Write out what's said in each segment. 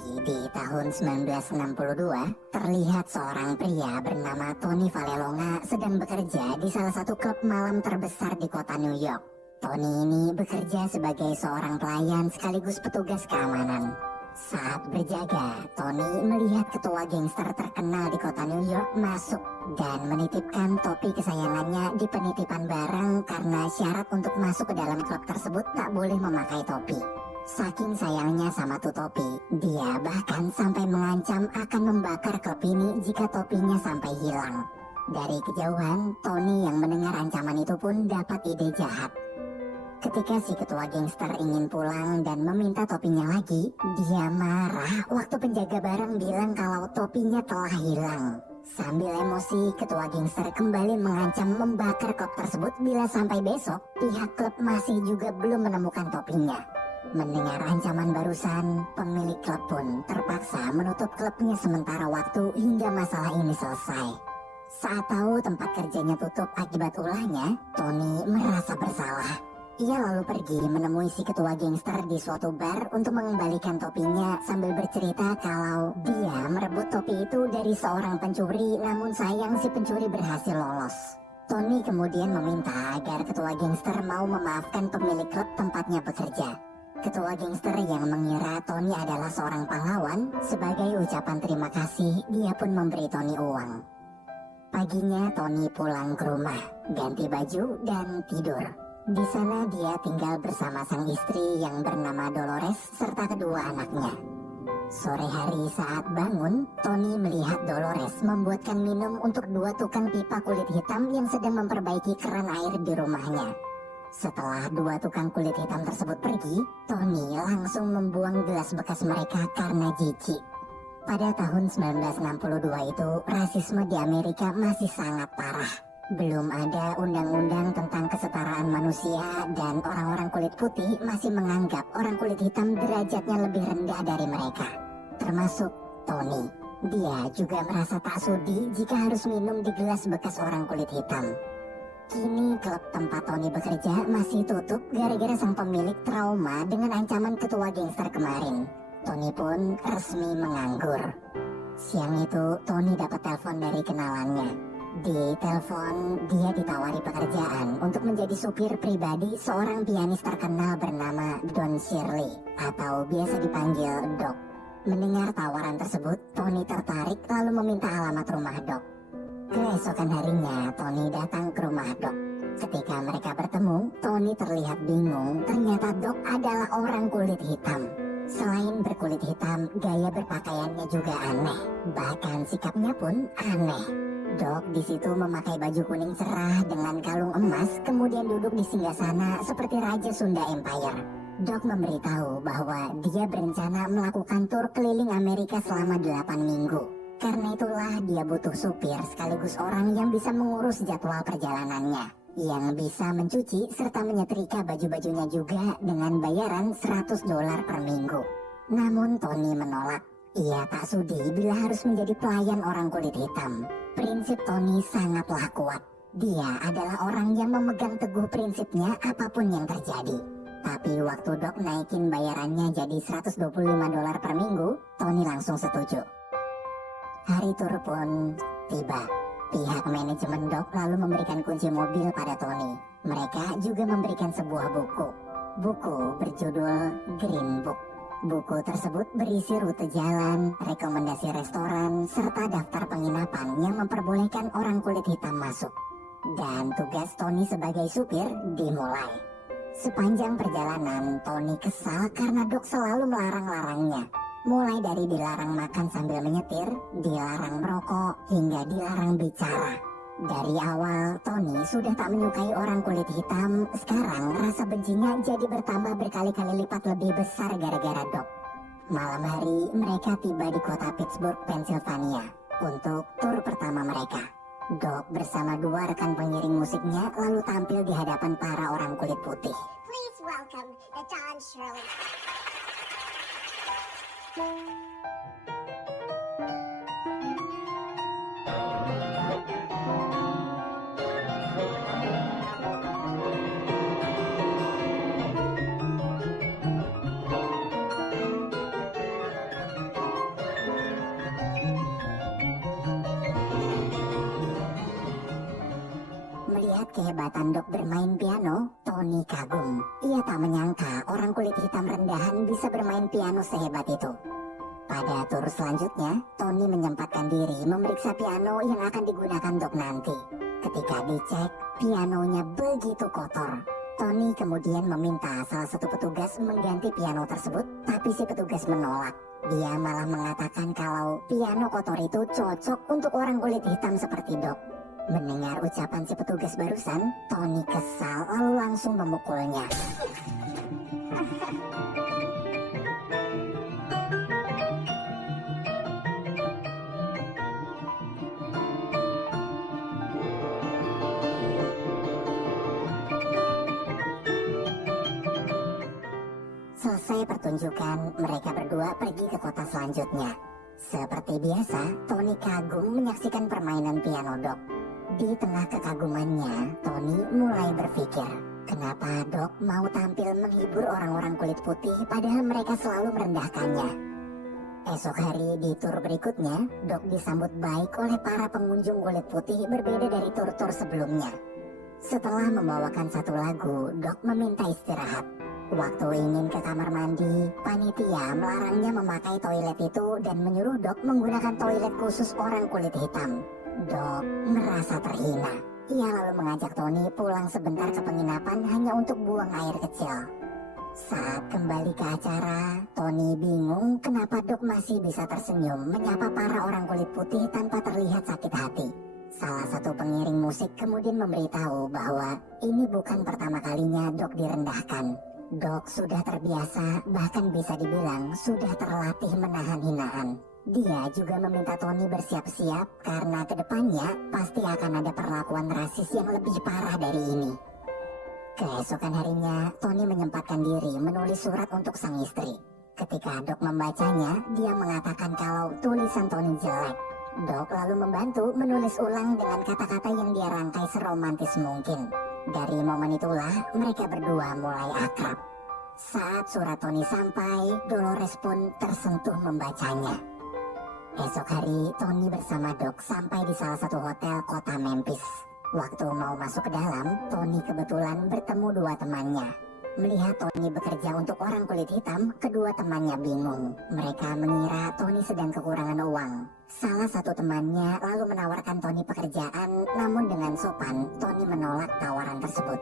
hari di tahun 1962, terlihat seorang pria bernama Tony Vallelonga sedang bekerja di salah satu klub malam terbesar di kota New York. Tony ini bekerja sebagai seorang pelayan sekaligus petugas keamanan. Saat berjaga, Tony melihat ketua gangster terkenal di kota New York masuk dan menitipkan topi kesayangannya di penitipan barang karena syarat untuk masuk ke dalam klub tersebut tak boleh memakai topi. Saking sayangnya sama tuh topi, dia bahkan sampai mengancam akan membakar klub ini jika topinya sampai hilang. Dari kejauhan, Tony yang mendengar ancaman itu pun dapat ide jahat. Ketika si ketua gangster ingin pulang dan meminta topinya lagi, dia marah waktu penjaga barang bilang kalau topinya telah hilang. Sambil emosi, ketua gangster kembali mengancam membakar klub tersebut bila sampai besok pihak klub masih juga belum menemukan topinya. Mendengar ancaman barusan, pemilik klub pun terpaksa menutup klubnya sementara waktu hingga masalah ini selesai. Saat tahu tempat kerjanya tutup akibat ulahnya, Tony merasa bersalah. Ia lalu pergi menemui si ketua gangster di suatu bar untuk mengembalikan topinya sambil bercerita kalau dia merebut topi itu dari seorang pencuri, namun sayang si pencuri berhasil lolos. Tony kemudian meminta agar ketua gangster mau memaafkan pemilik klub tempatnya bekerja. Ketua gangster yang mengira Tony adalah seorang pahlawan, sebagai ucapan terima kasih, dia pun memberi Tony uang. Paginya Tony pulang ke rumah, ganti baju dan tidur. Di sana dia tinggal bersama sang istri yang bernama Dolores serta kedua anaknya. Sore hari saat bangun, Tony melihat Dolores membuatkan minum untuk dua tukang pipa kulit hitam yang sedang memperbaiki keran air di rumahnya. Setelah dua tukang kulit hitam tersebut pergi, Tony langsung membuang gelas bekas mereka karena jijik. Pada tahun 1962 itu, rasisme di Amerika masih sangat parah. Belum ada undang-undang tentang kesetaraan manusia dan orang-orang kulit putih masih menganggap orang kulit hitam derajatnya lebih rendah dari mereka. Termasuk Tony. Dia juga merasa tak sudi jika harus minum di gelas bekas orang kulit hitam. Kini klub tempat Tony bekerja masih tutup gara-gara sang pemilik trauma dengan ancaman ketua gangster kemarin. Tony pun resmi menganggur. Siang itu Tony dapat telepon dari kenalannya. Di telepon dia ditawari pekerjaan untuk menjadi supir pribadi seorang pianis terkenal bernama Don Shirley atau biasa dipanggil Doc. Mendengar tawaran tersebut, Tony tertarik lalu meminta alamat rumah Doc. Keesokan harinya, Tony datang ke rumah Doc. Ketika mereka bertemu, Tony terlihat bingung. Ternyata Doc adalah orang kulit hitam. Selain berkulit hitam, gaya berpakaiannya juga aneh. Bahkan sikapnya pun aneh. Doc di situ memakai baju kuning cerah dengan kalung emas, kemudian duduk di singgasana seperti Raja Sunda Empire. Doc memberitahu bahwa dia berencana melakukan tur keliling Amerika selama 8 minggu. Karena itulah dia butuh supir sekaligus orang yang bisa mengurus jadwal perjalanannya, yang bisa mencuci serta menyetrika baju-bajunya juga dengan bayaran $100 per minggu. Namun Tony menolak. Ia tak sudi bila harus menjadi pelayan orang kulit hitam. Prinsip Tony sangatlah kuat. Dia adalah orang yang memegang teguh prinsipnya apapun yang terjadi. Tapi waktu Doc naikin bayarannya jadi $125 per minggu, Tony langsung setuju. Hari tur pun tiba. Pihak manajemen Doc lalu memberikan kunci mobil pada Tony. Mereka juga memberikan sebuah buku. Buku berjudul Green Book. Buku tersebut berisi rute jalan, rekomendasi restoran, serta daftar penginapan yang memperbolehkan orang kulit hitam masuk. Dan tugas Tony sebagai supir dimulai. Sepanjang perjalanan, Tony kesal karena Doc selalu melarang-larangnya. Mulai dari dilarang makan sambil menyetir, dilarang merokok, hingga dilarang bicara. Dari awal, Tony sudah tak menyukai orang kulit hitam. Sekarang rasa bencinya jadi bertambah berkali-kali lipat lebih besar gara-gara Doc. Malam hari, mereka tiba di kota Pittsburgh, Pennsylvania, untuk tur pertama mereka. Doc bersama dua rekan pengiring musiknya lalu tampil di hadapan para orang kulit putih. Please welcome the Don Shirley. kehebatan Doc bermain piano, Tony kagum. Ia tak menyangka orang kulit hitam rendahan bisa bermain piano sehebat itu. Pada tur selanjutnya, Tony menyempatkan diri memeriksa piano yang akan digunakan Doc nanti. Ketika dicek, pianonya begitu kotor. Tony kemudian meminta salah satu petugas mengganti piano tersebut, tapi si petugas menolak. Dia malah mengatakan kalau piano kotor itu cocok untuk orang kulit hitam seperti Doc. Mendengar ucapan si petugas barusan, Tony kesal lalu langsung memukulnya. Selesai pertunjukan, mereka berdua pergi ke kota selanjutnya. Seperti biasa, Tony kagum menyaksikan permainan piano Doc. Di tengah kekagumannya, Tony mulai berpikir, kenapa Doc mau tampil menghibur orang-orang kulit putih padahal mereka selalu merendahkannya. Esok hari di tur berikutnya, Doc disambut baik oleh para pengunjung kulit putih berbeda dari tur-tur sebelumnya. Setelah membawakan satu lagu, Doc meminta istirahat. Waktu ingin ke kamar mandi, panitia melarangnya memakai toilet itu dan menyuruh Doc menggunakan toilet khusus orang kulit hitam. Doc merasa terhina. Ia lalu mengajak Tony pulang sebentar ke penginapan hanya untuk buang air kecil. Saat kembali ke acara, Tony bingung kenapa Doc masih bisa tersenyum menyapa para orang kulit putih tanpa terlihat sakit hati. Salah satu pengiring musik kemudian memberitahu bahwa ini bukan pertama kalinya Doc direndahkan. Doc sudah terbiasa, bahkan bisa dibilang sudah terlatih menahan hinaan. Dia juga meminta Tony bersiap-siap karena kedepannya pasti akan ada perlakuan rasis yang lebih parah dari ini. Keesokan harinya, Tony menyempatkan diri menulis surat untuk sang istri. Ketika Doc membacanya, dia mengatakan kalau tulisan Tony jelek. Doc lalu membantu menulis ulang dengan kata-kata yang dia rangkai seromantis mungkin. Dari momen itulah mereka berdua mulai akrab. Saat surat Tony sampai, Dolores pun tersentuh membacanya. Esok hari, Tony bersama Doc sampai di salah satu hotel kota Memphis. Waktu mau masuk ke dalam, Tony kebetulan bertemu dua temannya. Melihat Tony bekerja untuk orang kulit hitam, kedua temannya bingung. Mereka mengira Tony sedang kekurangan uang. Salah satu temannya lalu menawarkan Tony pekerjaan, namun dengan sopan, Tony menolak tawaran tersebut.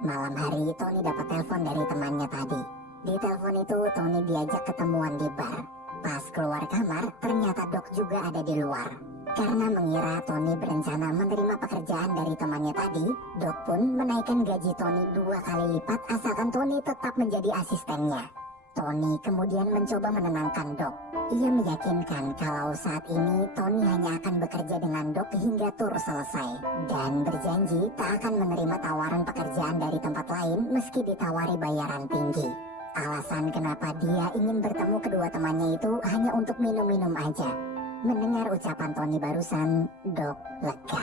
Malam hari, Tony dapat telepon dari temannya tadi. Di telepon itu, Tony diajak ketemuan di bar. Pas keluar kamar, ternyata Doc juga ada di luar. Karena mengira Tony berencana menerima pekerjaan dari temannya tadi, Doc pun menaikkan gaji Tony 2 kali lipat asalkan Tony tetap menjadi asistennya. Tony kemudian mencoba menenangkan Doc. Ia meyakinkan kalau saat ini Tony hanya akan bekerja dengan Doc hingga tur selesai. Dan berjanji tak akan menerima tawaran pekerjaan dari tempat lain meski ditawari bayaran tinggi. Alasan kenapa dia ingin bertemu kedua temannya itu hanya untuk minum-minum aja. Mendengar ucapan Tony barusan, Doc lega.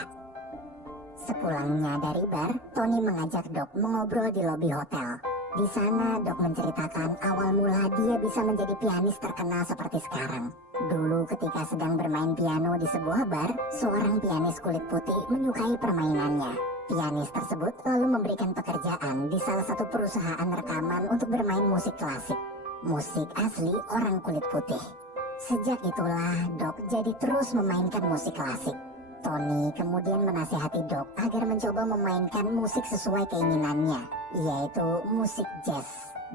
Sepulangnya dari bar, Tony mengajak Doc mengobrol di lobi hotel. Di sana, Doc menceritakan awal mula dia bisa menjadi pianis terkenal seperti sekarang. Dulu ketika sedang bermain piano di sebuah bar, seorang pianis kulit putih menyukai permainannya. Pianis tersebut lalu memberikan pekerjaan di salah satu perusahaan rekaman untuk bermain musik klasik. Musik asli orang kulit putih. Sejak itulah Doc jadi terus memainkan musik klasik. Tony kemudian menasihati Doc agar mencoba memainkan musik sesuai keinginannya, yaitu musik jazz.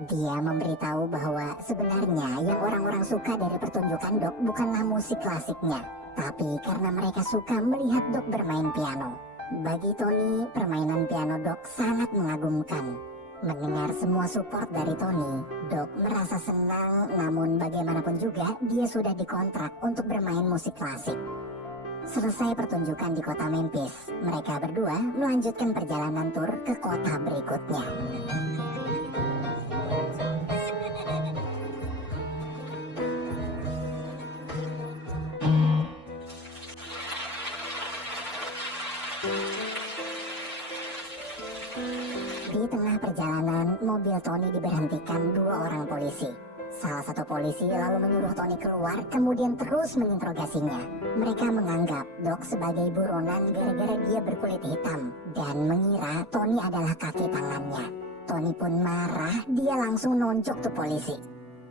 Dia memberitahu bahwa sebenarnya yang orang-orang suka dari pertunjukan Doc bukanlah musik klasiknya, tapi karena mereka suka melihat Doc bermain piano. Bagi Tony, permainan piano Doc sangat mengagumkan. Mendengar semua support dari Tony, Doc merasa senang, namun bagaimanapun juga dia sudah dikontrak untuk bermain musik klasik. Selesai pertunjukan di kota Memphis, mereka berdua melanjutkan perjalanan tur ke kota berikutnya. Di tengah perjalanan, mobil Tony diberhentikan dua orang polisi. Salah satu polisi lalu menyuruh Tony keluar, kemudian terus menginterogasinya. Mereka menganggap Doc sebagai buronan gara-gara dia berkulit hitam dan mengira Tony adalah kaki tangannya. Tony pun marah, dia langsung nonjok tuh polisi.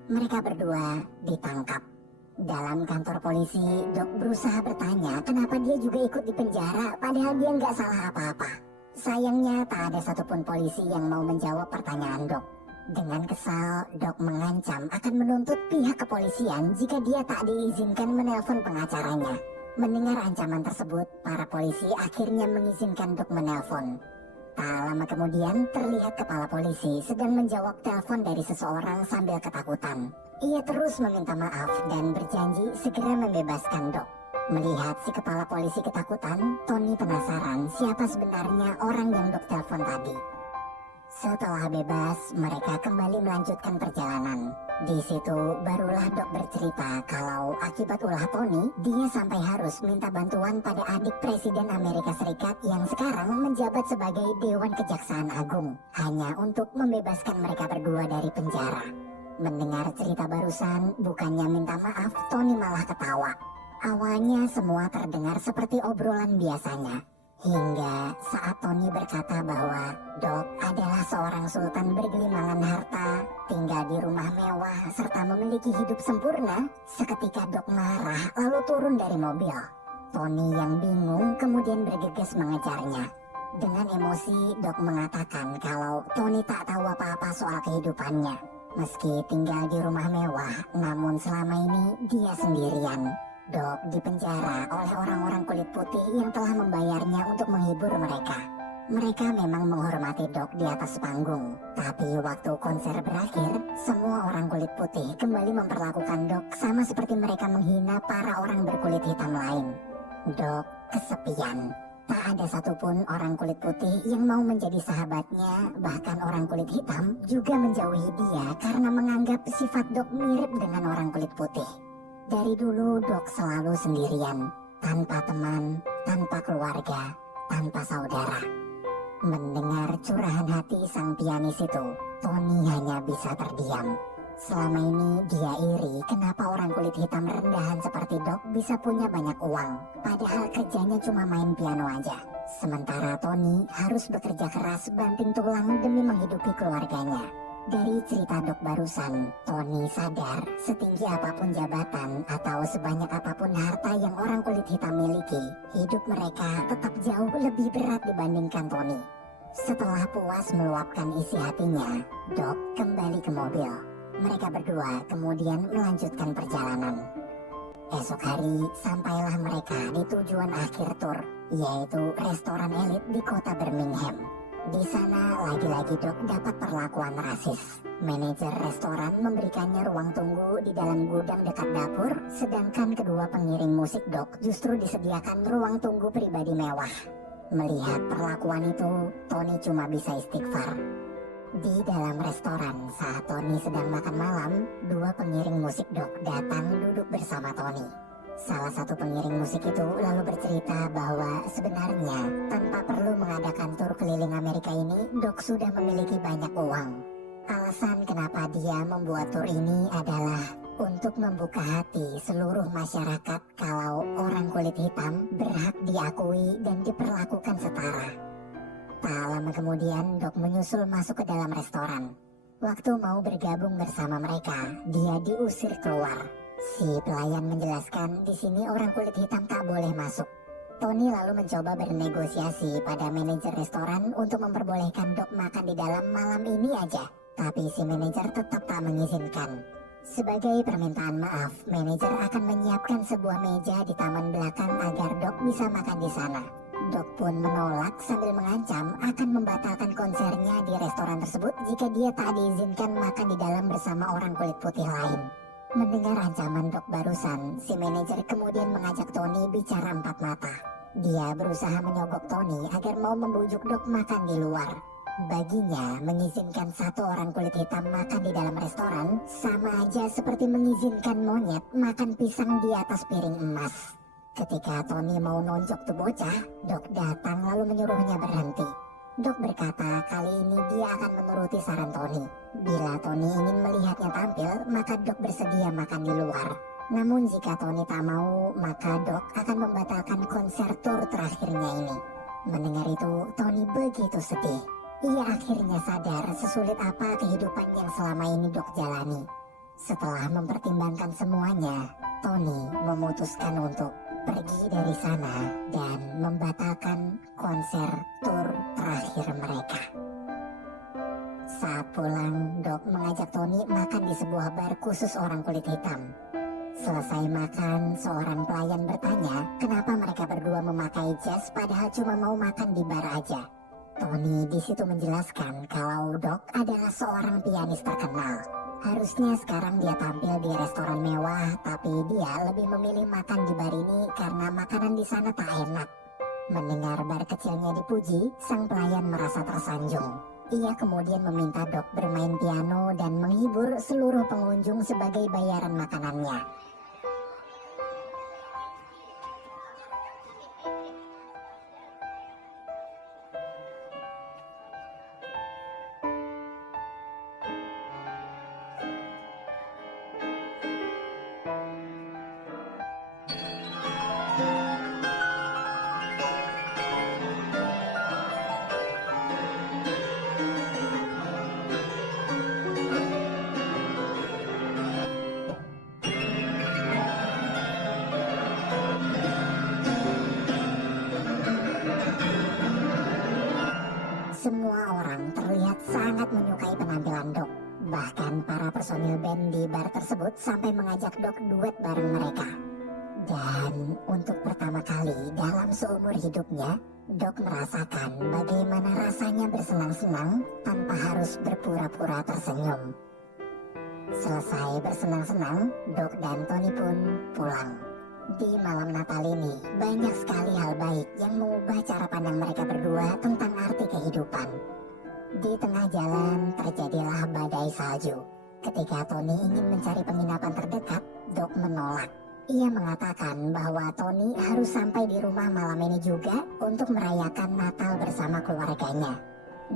Mereka berdua ditangkap. Dalam kantor polisi, Doc berusaha bertanya kenapa dia juga ikut di penjara padahal dia nggak salah apa-apa. Sayangnya tak ada satupun polisi yang mau menjawab pertanyaan Doc. Dengan kesal, Doc mengancam akan menuntut pihak kepolisian jika dia tak diizinkan menelpon pengacaranya. Mendengar ancaman tersebut, para polisi akhirnya mengizinkan Doc menelpon. Tak lama kemudian, terlihat kepala polisi sedang menjawab telepon dari seseorang sambil ketakutan. Ia terus meminta maaf dan berjanji segera membebaskan Doc. Melihat si kepala polisi ketakutan, Tony penasaran siapa sebenarnya orang yang Doc telepon tadi. Setelah bebas, mereka kembali melanjutkan perjalanan. Di situ barulah Doc bercerita kalau akibat ulah Tony, dia sampai harus minta bantuan pada adik Presiden Amerika Serikat yang sekarang menjabat sebagai Dewan Kejaksaan Agung, hanya untuk membebaskan mereka berdua dari penjara. Mendengar cerita barusan, bukannya minta maaf, Tony malah ketawa. Awalnya semua terdengar seperti obrolan biasanya. Hingga saat Tony berkata bahwa Doc adalah seorang sultan bergelimangan harta, tinggal di rumah mewah, serta memiliki hidup sempurna, seketika Doc marah lalu turun dari mobil. Tony yang bingung kemudian bergegas mengejarnya. Dengan emosi, Doc mengatakan kalau Tony tak tahu apa-apa soal kehidupannya. Meski tinggal di rumah mewah, namun selama ini dia sendirian. Doc dipenjara oleh orang-orang kulit putih yang telah membayarnya untuk menghibur mereka. Mereka memang menghormati Doc di atas panggung, tapi waktu konser berakhir, semua orang kulit putih kembali memperlakukan Doc sama seperti mereka menghina para orang berkulit hitam lain. Doc kesepian. Tak ada satupun orang kulit putih yang mau menjadi sahabatnya, bahkan orang kulit hitam juga menjauhi dia karena menganggap sifat Doc mirip dengan orang kulit putih. Dari dulu Doc selalu sendirian, tanpa teman, tanpa keluarga, tanpa saudara. Mendengar curahan hati sang pianis itu, Tony hanya bisa terdiam. Selama ini dia iri kenapa orang kulit hitam rendahan seperti Doc bisa punya banyak uang, padahal kerjanya cuma main piano aja. Sementara Tony harus bekerja keras banting tulang demi menghidupi keluarganya. Dari cerita Doc barusan, Tony sadar setinggi apapun jabatan atau sebanyak apapun harta yang orang kulit hitam miliki, hidup mereka tetap jauh lebih berat dibandingkan Tony. Setelah puas meluapkan isi hatinya, Doc kembali ke mobil. Mereka berdua kemudian melanjutkan perjalanan. Esok hari, sampailah mereka di tujuan akhir tur, yaitu restoran elit di kota Birmingham. Di sana lagi-lagi Doc dapat perlakuan rasis. Manajer restoran memberikannya ruang tunggu di dalam gudang dekat dapur, sedangkan kedua pengiring musik Doc justru disediakan ruang tunggu pribadi mewah. Melihat perlakuan itu, Tony cuma bisa istighfar. Di dalam restoran, saat Tony sedang makan malam, dua pengiring musik Doc datang duduk bersama Tony. Salah satu pengiring musik itu lalu bercerita bahwa sebenarnya tanpa perlu mengadakan tur keliling Amerika ini, Doc sudah memiliki banyak uang. Alasan kenapa dia membuat tur ini adalah untuk membuka hati seluruh masyarakat kalau orang kulit hitam berhak diakui dan diperlakukan setara. Tak lama kemudian, Doc menyusul masuk ke dalam restoran. Waktu mau bergabung bersama mereka, dia diusir keluar. Si pelayan menjelaskan di sini orang kulit hitam tak boleh masuk. Tony lalu mencoba bernegosiasi pada manajer restoran untuk memperbolehkan Doc makan di dalam malam ini aja. Tapi si manajer tetap tak mengizinkan. Sebagai permintaan maaf, manajer akan menyiapkan sebuah meja di taman belakang agar Doc bisa makan di sana. Doc pun menolak sambil mengancam akan membatalkan konsernya di restoran tersebut jika dia tak diizinkan makan di dalam bersama orang kulit putih lain. Mendengar ancaman Doc barusan, si manajer kemudian mengajak Tony bicara empat mata. Dia berusaha menyogok Tony agar mau membujuk Doc makan di luar. Baginya, mengizinkan satu orang kulit hitam makan di dalam restoran sama aja seperti mengizinkan monyet makan pisang di atas piring emas. Ketika Tony mau nonjok tuh bocah, Doc datang lalu menyuruhnya berhenti. Doc berkata kali ini dia akan menuruti saran Tony. Bila Tony ingin melihatnya tampil, maka Dok bersedia makan di luar. Namun jika Tony tak mau, maka Dok akan membatalkan konser tur terakhirnya ini. Mendengar itu, Tony begitu sedih. Ia akhirnya sadar sesulit apa kehidupan yang selama ini Dok jalani. Setelah mempertimbangkan semuanya, Tony memutuskan untuk pergi dari sana dan membatalkan konser tur terakhir mereka. Saat pulang, Dok mengajak Tony makan di sebuah bar khusus orang kulit hitam. Selesai makan, seorang pelayan bertanya kenapa mereka berdua memakai jas padahal cuma mau makan di bar aja. Tony di situ menjelaskan kalau Dok adalah seorang pianis terkenal. Harusnya sekarang dia tampil di restoran mewah, tapi dia lebih memilih makan di bar ini karena makanan di sana tak enak. Mendengar bar kecilnya dipuji, sang pelayan merasa tersanjung. Ia kemudian meminta Dok bermain piano dan menghibur seluruh pengunjung sebagai bayaran makanannya. Semua orang terlihat sangat menyukai penampilan Dok. Bahkan para personil band di bar tersebut sampai mengajak Dok duet bareng mereka. Dan untuk pertama kali dalam seumur hidupnya, Dok merasakan bagaimana rasanya bersenang-senang tanpa harus berpura-pura tersenyum. Selesai bersenang-senang, Dok dan Tony pun pulang. Di malam Natal ini, banyak sekali hal baik yang mengubah cara pandang mereka berdua tentang arti kehidupan. Di tengah jalan, terjadilah badai salju. Ketika Tony ingin mencari penginapan terdekat, Dok menolak. Ia mengatakan bahwa Tony harus sampai di rumah malam ini juga untuk merayakan Natal bersama keluarganya.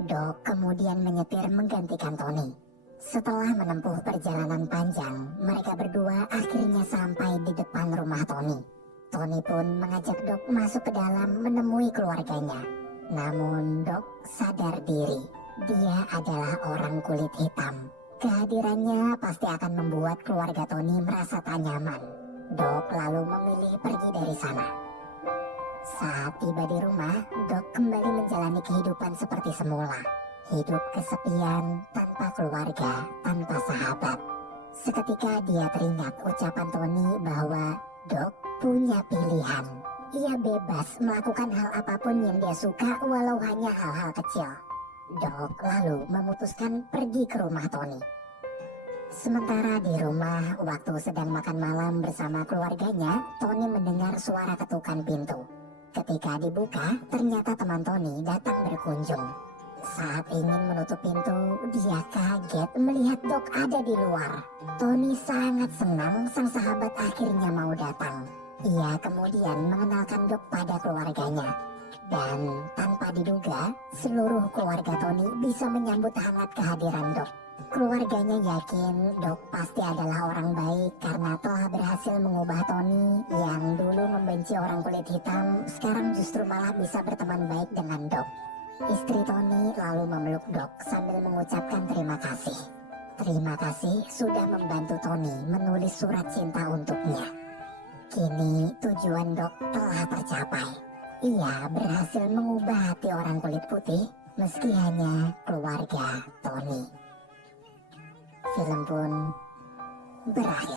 Dok kemudian menyetir menggantikan Tony. Setelah menempuh perjalanan panjang, mereka berdua akhirnya sampai di depan rumah Tony. Tony pun mengajak Dok masuk ke dalam menemui keluarganya. Namun Dok sadar diri, dia adalah orang kulit hitam. Kehadirannya pasti akan membuat keluarga Tony merasa tak nyaman. Dok lalu memilih pergi dari sana. Saat tiba di rumah, Dok kembali menjalani kehidupan seperti semula. Hidup kesepian, tanpa keluarga, tanpa sahabat. Seketika dia teringat ucapan Tony bahwa Dok punya pilihan. Ia bebas melakukan hal apapun yang dia suka walau hanya hal-hal kecil. Dok lalu memutuskan pergi ke rumah Tony. Sementara di rumah, waktu sedang makan malam bersama keluarganya, Tony mendengar suara ketukan pintu. Ketika dibuka, ternyata teman Tony datang berkunjung. Saat ingin menutup pintu, dia kaget melihat Dok ada di luar. Tony sangat senang sang sahabat akhirnya mau datang. Ia kemudian mengenalkan Dok pada keluarganya. Dan tanpa diduga, seluruh keluarga Tony bisa menyambut hangat kehadiran Dok. Keluarganya yakin Dok pasti adalah orang baik karena telah berhasil mengubah Tony yang dulu membenci orang kulit hitam, sekarang justru malah bisa berteman baik dengan Dok. Istri Tony lalu memeluk Dok sambil mengucapkan terima kasih. Terima kasih sudah membantu Tony menulis surat cinta untuknya. Kini tujuan Dok telah tercapai. Ia berhasil mengubah hati orang kulit putih meski hanya keluarga Tony. Film pun berakhir.